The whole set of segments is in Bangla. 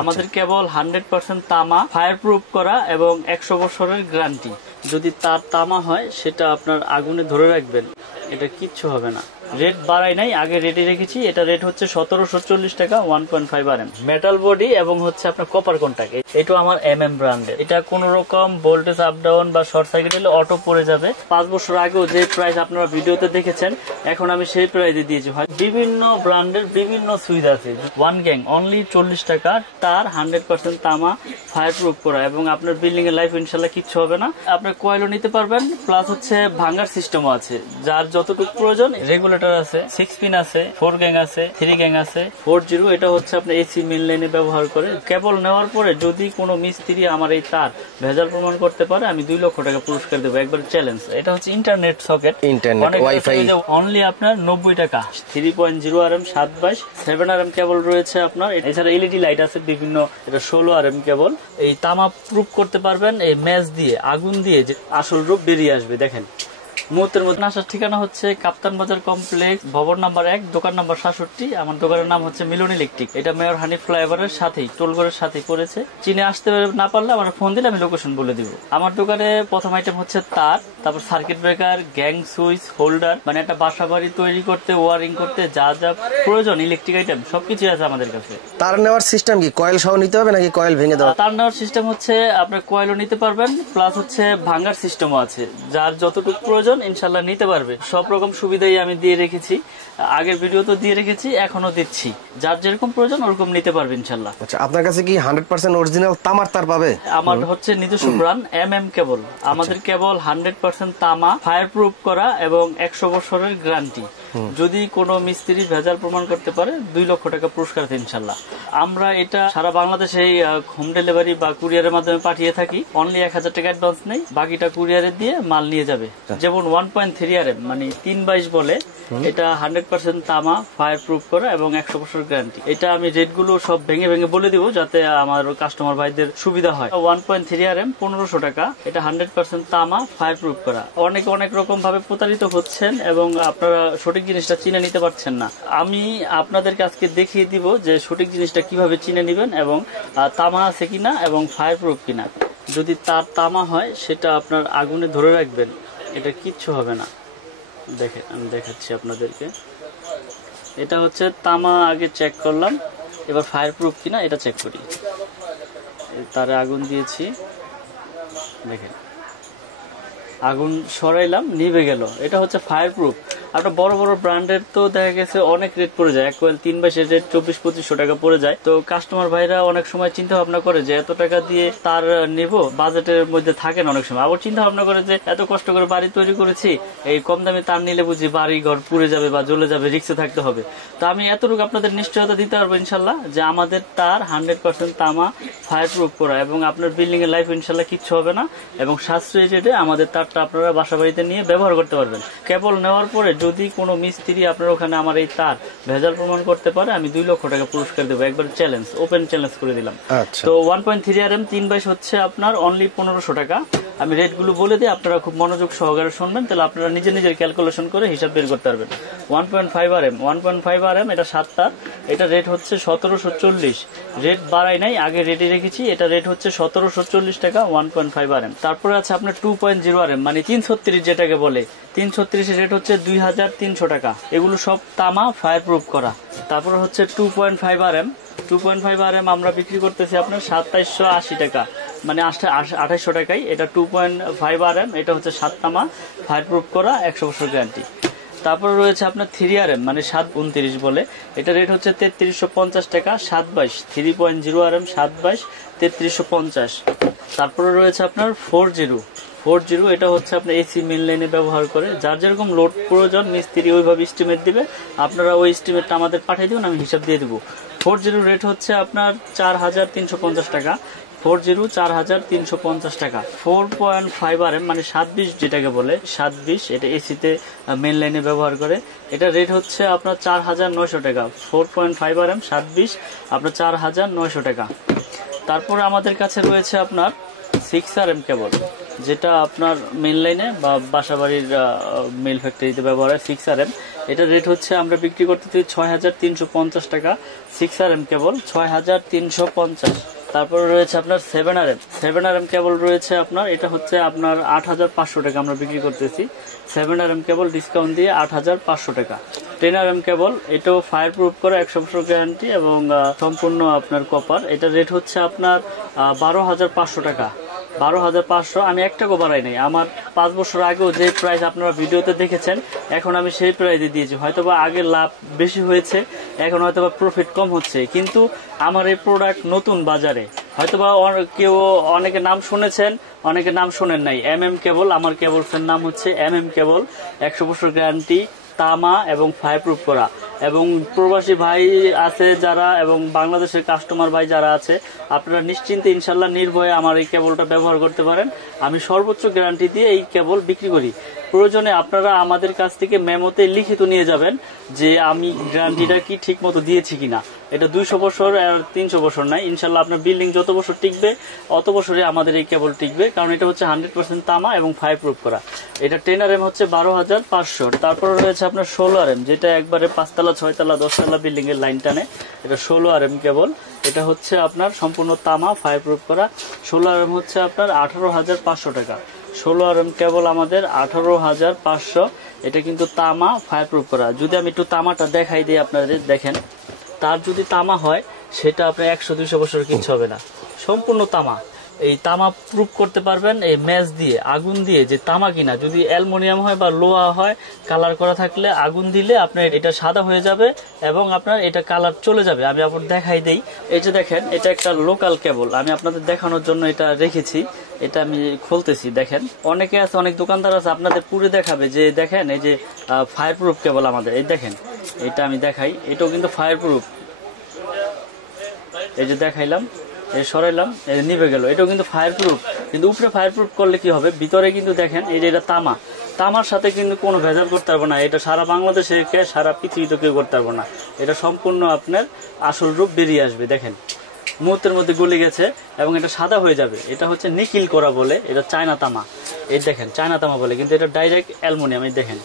আমাদের কেবল 100% তামা, ফায়ার প্রুফ করা এবং 100 বছরের গ্যারান্টি। যদি তার তামা হয় সেটা আপনার আগুনে ধরে রাখবেন, এটা কিচ্ছু হবে না। রেট বাড়াই নাই, আগে রেটে রেখেছি। এটা রেট হচ্ছে 1740 টাকা 1.5 RM। মেটাল বডি এবং হচ্ছে আপনার কপার কন্টাক্ট। এটা আমার MM ব্র্যান্ডের। এটা কোন রকম ভোল্টেজ আপ ডাউন বা শর্ট সার্কিট হলে অটো পড়ে যাবে। 5 বছর আগেও যে প্রাইস আপনারা ভিডিওতে দেখেছেন, এখন আমি সেই প্রাইসে দিয়েছি। হয় বিভিন্ন ব্র্যান্ডের বিভিন্ন সুইচ আছে। ওয়ান গ্যাং অনলি 40 টাকা, তার 100% তামা, ফায়ার প্রুফ করা এবং আপনার বিল্ডিং এর লাইফ ইনশাল্লাহ কিচ্ছু হবে না। আপনার কয়েলও নিতে পারবেন, প্লাস হচ্ছে ভাঙার সিস্টেমও আছে। যার যতটুকু প্রয়োজন, রেগুলেটর আছে, 6 পিন আছে, 4 গ্যাং আছে, 3 গ্যাং আছে, 40। এটা হচ্ছে আপনার এসি মেইন লাইনে ব্যবহার করে। কেবল নেওয়ার পরে যদি কোনো মিস্ত্রি আমার এই তার ভেজাল প্রমাণ করতে পারে, আমি 2 লক্ষ টাকা পুরস্কার দেবো, একবার চ্যালেঞ্জ। এটা হচ্ছে internet socket, internet wifi, only আপনার 90 টাকা। 3.0 RM 7/22, 7 RM কেবল রয়েছে আপনার। এছাড়া এলইডি লাইট আছে বিভিন্ন, এটা 16 RM কেবল। এই তামা প্রুফ করতে পারবেন এই ম্যাচ দিয়ে, আগুন দিয়ে, যে আসল রূপ বেরিয়ে আসবে। দেখেন মুহূর্তের মধ্যে। আসার ঠিকানা হচ্ছে কাপ্তান বাজার কমপ্লেক্স, ভবন নাম্বার 1, দোকান নাম্বার 67। আমার দোকানের নাম হচ্ছে মিলন ইলেকট্রিক। এটা মেয়র হানিফ ফ্লাইওভারের সাথেই, টোলগড়ের সাথেই পড়েছে। চিনে আসতে না পারলে আমার ফোন দিলে আমি লোকেশন বলে দিব। আমার দোকানে প্রথম আইটেম হচ্ছে তার, তারপর circuit breaker, gang switch, holder, মানে একটা বাসা বাড়ি তৈরি করতে, ওয়ারিং করতে যা যা প্রয়োজন ইলেকট্রিক আইটেম সবকিছু আছে আমাদের কাছে। তার নেওয়ার সিস্টেম কি কয়েল সহ নিতে হবে নাকি কয়েল ভেঙে দেওয়া? তার নেওয়ার সিস্টেম হচ্ছে আপনার কয়েলও নিতে পারবেন, প্লাস হচ্ছে ভাঙার সিস্টেমও আছে। যার যতটুকু প্রয়োজন ইনশাল্লাহ নিতে পারবে। সব রকম সুবিধাই আমি দিয়ে রেখেছি, আগের ভিডিও তো দিয়ে রেখেছি, এখনো দিচ্ছি। যার যেরকম প্রয়োজন ওরকম নিতে পারবে ইনশাল্লাহ। আচ্ছা, আপনার কাছে কি 100% অরিজিনাল তামার তার পাবে? আমার হচ্ছে নিজস্ব ব্র্যান্ড MM কেবল। আমাদের কেবল 100% তামা, ফায়ার প্রুফ করা এবং 100 বছরের গ্যারান্টি। যদি কোনো মিস্ত্রি ভেজাল প্রমাণ করতে পারে, 2 লক্ষ টাকা পুরস্কার ইনশাল্লাহ। আমরা এটা সারা বাংলাদেশে হোম ডেলিভারি বা কুরিয়ারের মাধ্যমে পাঠিয়ে থাকি। অনলি 1000 টাকা অ্যাডভান্স নেই, বাকিটা কুরিয়ারে দিয়ে মাল নিয়ে যাবে। যেমন 1.3 RM মানে 3/22 বলে, এটা 100% তামা, ফায়ার প্রুফ করা এবং 100 বছর গ্যারান্টি। এটা আমি রেট গুলো সব ভেঙে ভেঙে বলে দিব যাতে আমার কাস্টমার ভাইদের সুবিধা হয়। 1.3 RM 1500 টাকা। এটা 100% তামা, ফায়ার প্রুফ করা। অনেক রকম ভাবে প্রতারিত হচ্ছেন এবং আপনারা সঠিক জিনিসটা চিনে নিতে পারছেন না। আমি আপনাদেরকে আজকে দেখিয়ে দিব যে সঠিক জিনিসটা কিভাবে চিনে নেবেন এবং তামা আছে কিনা এবং ফায়ার প্রুফ কিনা। যদি তার তামা হয় সেটা আপনার আগুনে ধরে রাখবেন, এটা কিচ্ছু হবে না। দেখেন আমি দেখাচ্ছি আপনাদেরকে। এটা হচ্ছে তামা, আগে চেক করলাম, এবার ফায়ার প্রুফ কিনা এটা চেক করি। তারে আগুন দিয়েছি, দেখেন আগুন সরাইলাম, নিভে গেল। এটা হচ্ছে ফায়ার প্রুফ। আপনার বড় বড় ব্র্যান্ডের তো দেখা গেছে অনেক রেট পড়ে যায়, এক কয়েল 3/22 রেট 2400-2500 টাকা পড়ে যায়। তো কাস্টমার ভাইরা অনেক সময় চিন্তা ভাবনা করে যে এত টাকা দিয়ে তার নেব, বাজেটের মধ্যে থাকেন অনেক সময়। আবার চিন্তা ভাবনা করে যে এত কষ্ট করে বাড়ি তৈরি করেছি, এই কম দামে তার নিলে বুঝি বাড়ি ঘর পুড়ে যাবে বা জ্বলে যাবে, রিস্কে থাকতে হবে। তো আমি এতটুকু আপনাদের নিশ্চয়তা দিতে পারবো ইনশাল্লাহ যে আমাদের তার 100% তামা, ফায়ার প্রুফ করা এবং আপনার বিল্ডিং এর লাইফ ইনশাল্লাহ কিচ্ছু হবে না এবং সাশ্রয়ী রেটে আমাদের তারটা আপনারা বাসা বাড়িতে নিয়ে ব্যবহার করতে পারবেন। কেবল নেওয়ার পরে যদি কোনো মিস্ত্রি আপনার ওখানে আমার এই তার ভেজাল প্রমাণ করতে পারে, আমি 2 লক্ষ টাকা পুরস্কার দেবো, একবার চ্যালেঞ্জ, ওপেন চ্যালেঞ্জ করে দিলাম। তো 1.3 RM 3/22 হচ্ছে আপনার অনলি 1500 টাকা। আমি রেট গুলো বলে দিই, আপনারা খুব মনোযোগ সহকারে শুনবেন, তাহলে আপনারা নিজের ক্যালকুলেশন করে হিসাব বের করতে পারবেন। 1.5 RM এটা 7 তার। এটা রেট হচ্ছে 1740। রেট বাড়াই নাই, আগে রেটে রেখেছি। এটা রেট হচ্ছে 1740 টাকা 1.5 RM। তারপরে আছে আপনার 2.0 RM মানে 336 যেটাকে বলে। 336 এর রেট হচ্ছে 2300 টাকা। এগুলো সব তামা, ফায়ার প্রুফ করা। তারপর হচ্ছে 2.5 RM। 2.5 RM আমরা বিক্রি করতেছি আপনার 2780 টাকা, মানে 2800 টাকায়। এটা 2.5 RM, এটা হচ্ছে 7 তামা, ফায়ার প্রুফ করা, 100 বছর গ্যারান্টি। তারপরে রয়েছে আপনার 3 RM মানে 729 বলে। এটা রেট হচ্ছে 3350 টাকা, 7/22। 3.0 RM 7/22 3350। তারপরে রয়েছে আপনার 40। এটা হচ্ছে আপনার এসি মেইন লাইনে ব্যবহার করে। যার যেরকম লোড প্রয়োজন মিস্ত্রি ওইভাবে এস্টিমেট দিবে, আপনারা ওই এস্টিমেটটা আমাদের পাঠিয়ে দিবেন, আমি হিসাব দিয়ে দেবো। 40 রেট হচ্ছে আপনার 4350 টাকা। 40 4350 টাকা। 4.5 RM মানে 720 যেটাকে বলে, 720। এটা এসিতে মেইন লাইনে ব্যবহার করে। এটা রেট হচ্ছে আপনার 4900 টাকা। 4.5 RM 720 আপনার 4900 টাকা। তারপরে আমাদের কাছে রয়েছে আপনার 6 RM কেবল। যেটা আপনার মেন লাইনে বা বাসাবাড়ির মেল ফ্যাক্টরিতে ব্যবহার হয় 6RM। এটার রেট হচ্ছে আমরা বিক্রি করতেছি 6350 টাকা। 6RM কেবল 6350। তারপরে রয়েছে আপনার 7RM কেবল রয়েছে আপনার, এটা হচ্ছে আপনার 8500 টাকা আমরা বিক্রি করতেছি। 7RM কেবল ডিসকাউন্ট দিয়ে 8500 টাকা। 10RM কেবল, এটাও ফায়ার প্রুফ করে 100 বছর গ্যারান্টি এবং সম্পূর্ণ আপনার কপার। এটার রেট হচ্ছে আপনার 12500 টাকা। 12500। আমি 1 টাকা বাড়াই নাই। আমার 5 বছর আগেও যে প্রাইস আপনারা ভিডিওতে দেখেছেন, এখন আমি সেই প্রাইসে দিয়েছি। হয়তোবা আগে লাভ বেশি হয়েছে, এখন হয়তোবা প্রফিট কম হচ্ছে, কিন্তু আমার এই প্রোডাক্ট নতুন বাজারে। হয়তোবা কেউ অনেকে নাম শুনেছেন, অনেকে নাম শোনেন নাই। কেবল, আমার কেবলসের নাম হচ্ছে কেবল। 100 বছর গ্যারান্টি, তামা এবং ফায়ার প্রুফ করা। এবং প্রবাসী ভাই আছে যারা এবং বাংলাদেশের কাস্টমার ভাই যারা আছে, আপনারা নিশ্চিন্তে ইনশাল্লাহ নির্ভয়ে আমার এই কেবলটা ব্যবহার করতে পারেন। আমি সর্বোচ্চ গ্যারান্টি দিয়ে এই কেবল বিক্রি করি। প্রয়োজনে আপনারা আমাদের কাছ থেকে মেমোতে লিখিত নিয়ে যাবেন যে আমি গ্যারান্টিটা কি ঠিক মতো দিয়েছি কিনা। এটা 200 বছর আর 300 বছর নাই। ইনশাল্লাহ আপনার বিল্ডিং যত বছর টিকবে অত বছরে আমাদের এই কেবল টিকবে, কারণ এটা হচ্ছে 100% তামা এবং ফায়ার প্রুফ করা। এটা 10RM হচ্ছে 12500। তারপরে রয়েছে আপনার 16RM, যেটা একবারে 5 তলা 6 তলা 10 তলা বিল্ডিং এর লাইন টানে। এটা 16RM কেবল। এটা হচ্ছে আপনার সম্পূর্ণ তামা, ফায়ার প্রুফ করা। 16RM হচ্ছে আপনার 18500 টাকা। 16RM কেবল আমাদের 18500। এটা কিন্তু তামা, ফায়ার প্রুফ করা। যদি আমি একটু তামাটা দেখাই দিই আপনাদের, দেখেন, তার যদি তামা হয় সেটা আপনার 100-200 বছর কিচ্ছু হবে না। সম্পূর্ণ তামা। এই তামা প্রুফ করতে পারবেন এই ম্যাচ দিয়ে, আগুন দিয়ে। যে তামা কিনা যদি অ্যালুমিনিয়াম হয় বা লোহা হয়, কালার করা থাকলে আগুন দিলে আপনার এটা সাদা হয়ে যাবে এবং আপনার এটা কালার চলে যাবে। আমি আপনার দেখাই দেই। এই যে দেখেন, এটা একটা লোকাল কেবল, আমি আপনাদের দেখানোর জন্য এটা রেখেছি। এটা আমি খুলতেছি, দেখেন। অনেকে আছে, অনেক দোকানদার আছে আপনাদের পুরো দেখাবে যে দেখেন এই যে ফায়ার প্রুফ কেবল আমাদের। এই দেখেন, এটা আমি দেখাই, এটাও কিন্তু ফায়ার প্রুফ। এই যে দেখাইলাম, এই সরাইলাম, এই নিভে গেল। এটাও কিন্তু ফায়ার প্রুফ। কিন্তু উপরে ফায়ার প্রুফ করলে কি হবে, ভিতরে কিন্তু দেখেন এই যে এটা তামা। তামার সাথে কিন্তু কোনো ভেজাল করতে পারবো না। এটা সারা বাংলাদেশে, সারা পৃথিবীতে কেউ করতে পারবো না। এটা সম্পূর্ণ আপনার আসল রূপ বেরিয়ে আসবে। দেখেন, মুহূর্তের মধ্যে গলে গেছে এবং এটা সাদা হয়ে যাবে। এটা হচ্ছে নিকিল করা বলে, এটা চায়না তামা। এই দেখেন, চায়না তামা বলে, কিন্তু এটা ডাইরেক্ট অ্যালুমিনিয়াম। এই দেখেন,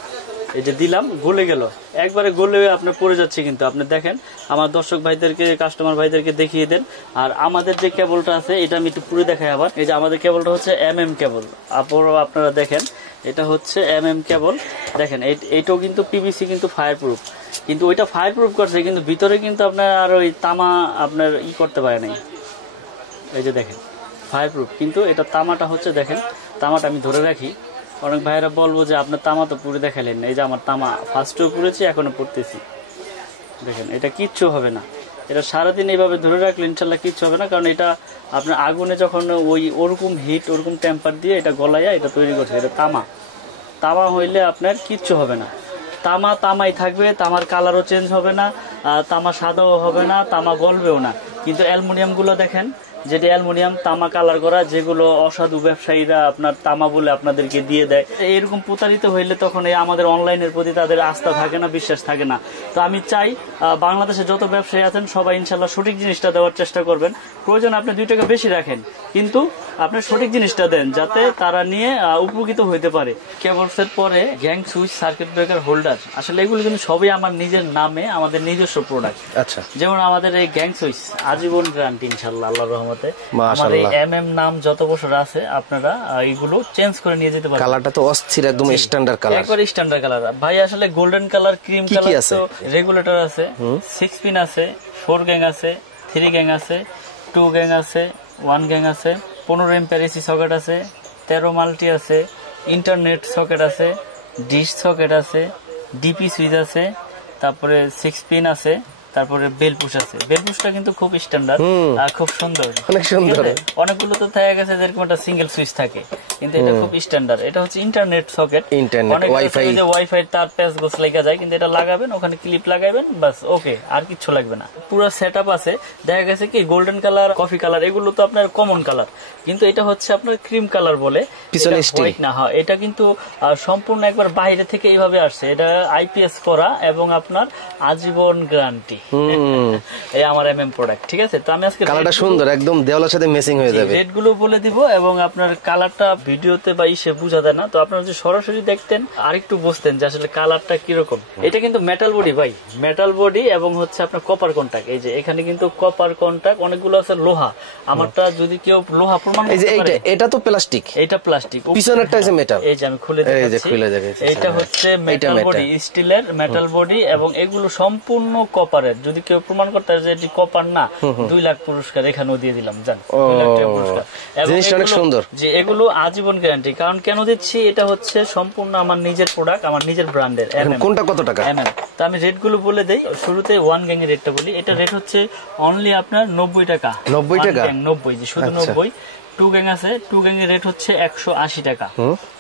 এই যে দিলাম, গলে গেল, একবারে গলে আপনার পড়ে যাচ্ছে। কিন্তু আপনি দেখেন, আমার দর্শক ভাইদেরকে, কাস্টমার ভাইদেরকে দেখিয়ে দেন। আর আমাদের যে কেবলটা আছে, এটা আমি একটু পুরো দেখাই আবার। এই যে আমাদের কেবলটা হচ্ছে কেবল। আপনারা দেখেন, এটা হচ্ছে কেবল। দেখেন, এইটাও কিন্তু পিভিসি, কিন্তু ফায়ার প্রুফ। কিন্তু ওইটা ফায়ার প্রুফ করছে, কিন্তু ভিতরে কিন্তু আপনার আর ওই তামা আপনার করতে পারে নাই। এই যে দেখেন, ফায়ার প্রুফ, কিন্তু এটা তামাটা হচ্ছে, দেখেন তামাটা আমি ধরে রাখি। অনেক ভাইয়েরা বলবো যে আপনার তামা তো পুরো দেখালেন না। এই যে আমার তামা ফার্স্টেও পুড়েছি, এখনো পড়তেছি। দেখেন, এটা কিচ্ছু হবে না। এটা সারাদিন এইভাবে ধরে রাখলে ইনশাল্লাহ কিচ্ছু হবে না, কারণ এটা আপনার আগুনে যখন ওরকম হিট, ওরকম টেম্পার দিয়ে এটা গলাইয়া এটা তৈরি করছে। এটা তামা হইলে আপনার কিচ্ছু হবে না। তামাই থাকবে, তামার কালারও চেঞ্জ হবে না, তামা সাদাও হবে না, তামা গলবেও না। কিন্তু অ্যালুমিনিয়াম গুলো দেখেন, যেটা অ্যালুমিনিয়াম তামা কালার করা, যেগুলো অসাধু ব্যবসায়ীরা আপনার তামা বলে আপনাদেরকে দিয়ে দেয়, এরকম প্রতারিত হইলে তখন আমাদের অনলাইনের প্রতি তাদের আস্থা থাকে না, বিশ্বাস থাকে না। তো আমি চাই বাংলাদেশে যত ব্যবসায়ী আছেন সবাই ইনশাল্লাহ সঠিক জিনিসটা দেওয়ার চেষ্টা করবেন। প্রয়োজন আপনি 2 টাকা বেশি রাখেন, কিন্তু আপনি সঠিক জিনিসটা দেন, যাতে তারা নিয়ে উপকৃত হইতে পারে। কেবলসের পরে gang switch, circuit breaker, holder, আসলে এগুলো কিন্তু সবই আমার নিজের নামে, আমাদের নিজস্ব প্রোডাক্ট। আচ্ছা, যেমন আমাদের এই গ্যাং সুইচ আজীবন গ্যারান্টি ইনশাল্লাহ, আল্লাহর রহমতে। আমার এই নাম যত বছর আছে, আপনারা এইগুলো চেঞ্জ করে নিয়ে যেতে পারেন। কালারটা তো অস্থির, একদম স্ট্যান্ডার্ড কালার, একবার স্ট্যান্ডার্ড কালার ভাই। আসলে গোল্ডেন কালার, ক্রিম কালার, তো রেগুলেটর আছে, 6 পিন আছে, 4 গ্যাং আছে, 3 গ্যাং আছে, 2 গ্যাং আছে, 1 গ্যাং আছে, 15 এম্পিয়ার এসি সকেট আছে, 13 মাল্টি আছে, ইন্টারনেট সকেট আছে, ডিশ সকেট আছে, ডিপি সুইচ আছে, তারপরে 6 পিন আছে, তারপরে বেল পুশ আছে। বেল পুশটা কিন্তু খুব স্ট্যান্ডার্ড, খুব সুন্দর, অনেক সুন্দর। অনেকগুলো তো দেখা গেছে যেরকম একটা সিঙ্গেল সুইচ থাকে, কিন্তু এটা খুব স্ট্যান্ডার্ড। এটা হচ্ছে ইন্টারনেট সকেট, ওয়াইফাই তার প্যাচ গোছ লেগে যায়, কিন্তু এটা লাগাবেন, ওখানে ক্লিপ লাগাবেন, বাস, ওকে, আর কিছু লাগবে না। পুরো সেটআপ আছে। দেখা গেছে কি গোল্ডেন কালার, কফি কালার, এগুলো তো আপনার কমন কালার, কিন্তু এটা হচ্ছে আপনার ক্রিম কালার বলে, হোয়াইট না। হ্যাঁ, এটা কিন্তু সম্পূর্ণ একবার বাইরে থেকে এইভাবে আসছে। এটা আইপিএস করা এবং আপনার আজীবন গ্যারান্টি। এই আমার প্রোডাক্ট, ঠিক আছে। তো আমি আজকে কালারটা সুন্দর, একদম দেওয়ালের সাথে ম্যাচিং হয়ে যাবে। রেট গুলো বলে দিব এবং আপনার কালারটা ভিডিওতে বা ইসে বোঝা যায় না, তো আপনারা যদি সরাসরি দেখতেন আরেকটু বুঝতেন যে আসলে কালারটা কিরকম। এটা কিন্তু মেটাল বডি ভাই, মেটাল বডি এবং হচ্ছে আপনার কপার কন্টাক্ট। এই যে এখানে কিন্তু কপার কন্টাক্ট, অনেকগুলো আছে লোহা। আমারটা যদি কেউ লোহা প্রমাণ করতে পারে। এটা তো প্লাস্টিক, এটা প্লাস্টিক, পিছনেরটা হচ্ছে মেটাল। এই যে আমি খুলে দেখাচ্ছি, এটা হচ্ছে মেটাল বডি, স্টিলের মেটাল বডি, এবং এগুলো সম্পূর্ণ কপারের। যদি কেউ প্রমাণ করতে পারে যে এটি কপার না, 2 লাখ পুরস্কার এখানেও দিয়ে দিলাম, জান 2 লাখ টাকা পুরস্কার। জিনিসটা অনেক সুন্দর। যে এগুলো আজীবন গ্যারান্টি। কারণ কেন দিচ্ছি, এটা হচ্ছে সম্পূর্ণ আমার নিজের প্রোডাক্ট, আমার নিজের ব্র্যান্ডের। কোনটা কত টাকা? তো আমি রেট গুলো বলে দেই। শুরুতে 1 গ্যাং এর রেটটা বলি। এটা রেট হচ্ছে অনলি আপনার 90 টাকা। 90 টাকা? 90, যে শুধু 90। 2 গ্যাং আছে, 2 গ্যাং এর রেট হচ্ছে 180 টাকা।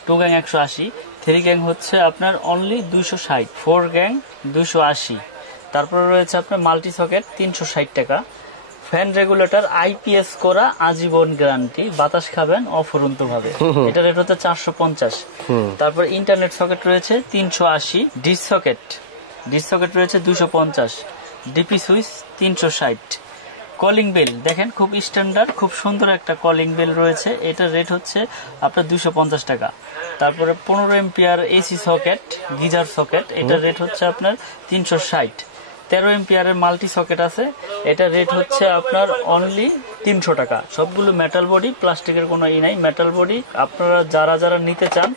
2 গ্যাং 180। 3 গ্যাং হচ্ছে আপনার অনলি 260। 4 গ্যাং 280। তারপরে রয়েছে আপনার মাল্টি সকেট 360 টাকা। ফ্যান রেগুলেটর আইপিএস করা, আজীবন গ্যারান্টি, বাতাস খাবেন অফুরন্ত ভাবে। এটা রেট হচ্ছে 450। তারপর ইন্টারনেট সকেট রয়েছে 380। ডিশ সকেট রয়েছে 250। DP switch 360। কলিং বেল দেখেন, খুব স্ট্যান্ডার্ড, খুব সুন্দর একটা কলিং বেল রয়েছে। এটা রেট হচ্ছে আপনার 250 টাকা। তারপরে 15 ampere AC socket, geyser socket, এটা রেট হচ্ছে আপনার 360। 13 এম্পিয়ারের মাল্টি সকেট আছে, এটা রেট হচ্ছে আপনার অনলি 300 টাকা। সবগুলো মেটাল বডি, প্লাস্টিকের কোনো নাই, মেটাল বডি। আপনারা যারা নিতে চান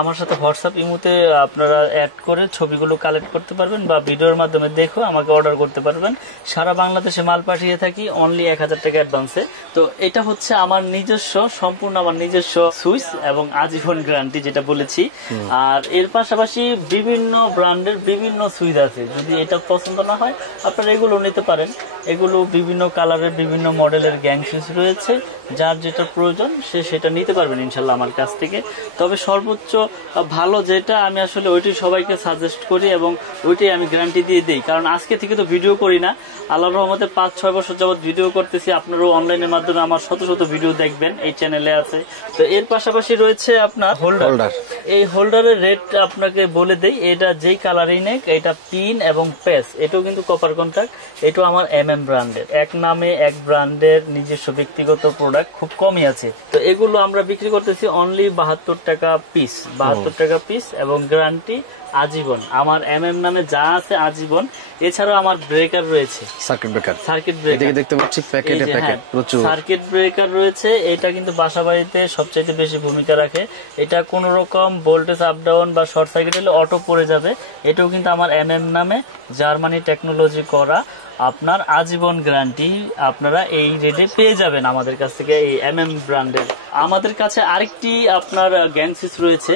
আমার সাথে হোয়াটসঅ্যাপ ইমোতে আপনারা অ্যাড করে ছবিগুলো কালেক্ট করতে পারবেন, বা ভিডিওর মাধ্যমে দেখো আমাকে অর্ডার করতে পারবেন। সারা বাংলাদেশে মাল পাঠিয়ে থাকি অনলি 1000 টাকা অ্যাডভান্সে। তো এটা হচ্ছে আমার নিজস্ব, সম্পূর্ণ আমার নিজস্ব সুইচ এবং আজীবন গ্যারান্টি যেটা বলেছি। আর এর পাশাপাশি বিভিন্ন ব্র্যান্ডের বিভিন্ন সুইচ আছে। যদি এটা পছন্দ না হয় আপনারা এগুলো নিতে পারেন। এগুলো বিভিন্ন কালারের, বিভিন্ন মডেলের গ্যাং সুইচ রয়েছে। যার যেটা প্রয়োজন সে সেটা নিতে পারবেন ইনশাল্লাহ আমার কাছ থেকে। তবে সর্বোচ্চ ভালো যেটা, আমি আসলে ওইটাই সবাইকে সাজেস্ট করি এবং ওইটাই আমি গ্যারান্টি দিয়ে দিই। কারণ আজকে থেকে তো ভিডিও করি না, আল্লাহর রহমতে 5-6 বছর যাবত ভিডিও করতেছি। আপনারাও অনলাইনের মাধ্যমে আমার শত শত ভিডিও দেখবেন, এই চ্যানেলে আছে। তো এর পাশাপাশি রয়েছে আপনার হোল্ডার। এই হোল্ডারের রেট আপনাকে বলে দেই। এটা যেই কালারই নেক, এটা পিন এবং পেস, এটাও কিন্তু কপার কন্টাক্ট। এটাও আমার ব্র্যান্ডের, এক নামে এক ব্র্যান্ডের নিজস্ব ব্যক্তিগত প্রোডাক্ট, খুব কমই আছে। তো এগুলো আমরা বিক্রি করতেছি অনলি 72 টাকা পিস। 72 টাকা পিস এবং গ্যারান্টি আজীবন। আমার নামে যা আছে আজীবন। এছাড়াও আমার ব্রেকার রয়েছে, সার্কিট ব্রেকার দেখতে পাচ্ছি, প্যাকেটে প্যাকেট প্রচুর সার্কিট ব্রেকার রয়েছে। এটা কিন্তু বাসাবাড়িতে সবচেয়ে বেশি ভূমিকা রাখে। এটা কোন রকম ভোল্টেজ আপ ডাউন বা শর্ট সার্কিট হলে অটো পড়ে যাবে। এটাও কিন্তু আমার নামে জার্মানি টেকনোলজি করা, আপনার আজীবন গ্যারান্টি আপনারা এই রেটে পেয়ে যাবেন আমাদের কাছ থেকে, এই ব্র্যান্ডের। আমাদের কাছে আরেকটি আপনার গ্যাং সুইচ রয়েছে,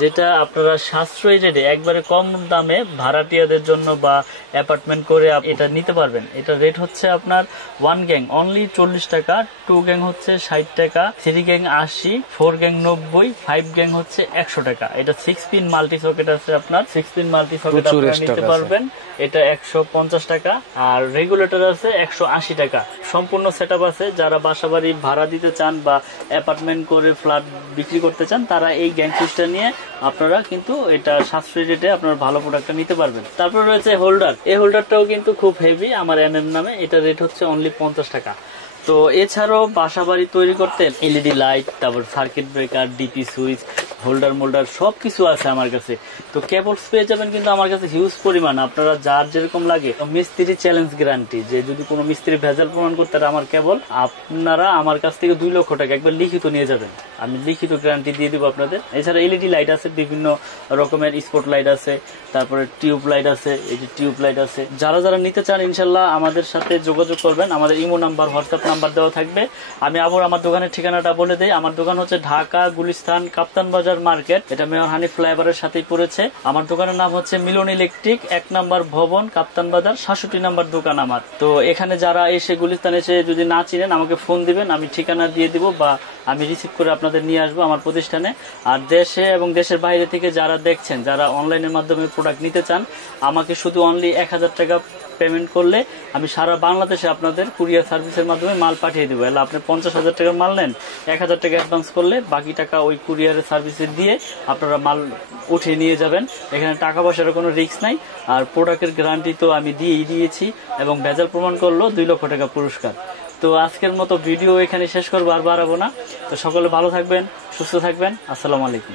যেটা আপনারা সাশ্রয়ী রেটে একবারে কম দামে ভাড়াটিয়াদের জন্য বা অ্যাপার্টমেন্ট করে এটা নিতে পারবেন। এটা রেট হচ্ছে আপনার 1 গ্যাং অনলি 40 টাকা, 2 গ্যাং হচ্ছে 60 টাকা, 3 গ্যাং 80, 4 গ্যাং 90, 5 গ্যাং হচ্ছে 100 টাকা। এটা 6 পিন মাল্টি সকেট আছে, আপনার 6 পিন মাল্টি সকেট আপনারা নিতে পারবেন। এটা 150 টাকা। আর রেগুলেটর আছে 180 টাকা। সম্পূর্ণ সেটআপ আছে। যারা বাসাবাড়ি ভাড়া দিতে চান বা অ্যাপার্টমেন্ট করে ফ্ল্যাট বিক্রি করতে চান, তারা এই গ্যাং সুইচটা নিয়ে আপনারা কিন্তু এটা সাশ্রয়ী রেটে আপনারা ভালো প্রোডাক্টটা নিতে পারবেন। তারপর রয়েছে হোল্ডার। এই হোল্ডারটাও কিন্তু খুব হেভি, আমার নামে। এটা রেট হচ্ছে অনলি 50 টাকা। তো এছাড়াও বাসাবাড়ি তৈরি করতে এলইডি লাইট, তারপর circuit breaker, DP switch, holder moulder সবকিছু আছে আমার কাছে। তো কেবলস পেয়ে যাবেন কিন্তু আমার কাছে হিউজ পরিমাণ, আপনারা যার যেরকম লাগে। মিস্ত্রি চ্যালেঞ্জ গ্যারান্টি, যে যদি কোনো মিস্ত্রি ভেজাল প্রমাণ করতে আমার কেবল, আপনারা আমার কাছ থেকে 2 লক্ষ টাকা একবার লিখিত নিয়ে যাবেন, আমি লিখিত গ্যারান্টি দিয়ে দিব আপনাদের। এছাড়া এলইডি লাইট আছে, বিভিন্ন রকমের স্পট লাইট আছে, তারপরে টিউব লাইট আছে, এই যে টিউব লাইট আছে। যারা নিতে চান ইনশাল্লাহ আমাদের সাথে যোগাযোগ করবেন। আমাদের ইমো নাম্বার, হোয়াটসঅ্যাপ নাম্বার দেওয়া থাকবে। আমি আবার আমার দোকানের ঠিকানাটা বলে দেই। আমার দোকান হচ্ছে ঢাকা গুলিস্তান কাপ্তান বাজার মার্কেট, এটা মেয়র হানিফ ফ্লাইওভারের সাথেই পড়েছে। আমার দোকানের নাম হচ্ছে মিলন ইলেকট্রিক, 1 নম্বর ভবন, কাপ্তান বাজার, 67 নম্বর দোকান আমার। তো এখানে যারা এসে গুলিস্তান এসে যদি না চিনেন আমাকে ফোন দিবেন, আমি ঠিকানা দিয়ে দিব বা আমি রিসিভ করে আপনাদের নিয়ে আসবো আমার প্রতিষ্ঠানে। আর দেশে এবং দেশের বাইরে থেকে যারা দেখছেন, যারা অনলাইনের মাধ্যমে প্রোডাক্ট নিতে চান, আমাকে শুধু অনলি 1000 টাকা পেমেন্ট করলে আমি সারা বাংলাদেশে আপনাদের কুরিয়ার সার্ভিসের মাধ্যমে মাল পাঠিয়ে দেবো। এলা আপনি 50,000 টাকার মাল নেন, 1000 টাকা অ্যাডভান্স করলে বাকি টাকা ওই কুরিয়ারের সার্ভিসে দিয়ে আপনারা মাল উঠিয়ে নিয়ে যাবেন। এখানে টাকা পয়সার কোনো রিস্ক নাই। আর প্রোডাক্টের গ্যারান্টি তো আমি দিয়েছি এবং ভেজাল প্রমাণ করলো 2 লক্ষ টাকা পুরস্কার। তো আজকের মতো ভিডিও এখানে শেষ করবো, আর বাড়াবো না। তো সকলে ভালো থাকবেন, সুস্থ থাকবেন। আসসালামু আলাইকুম।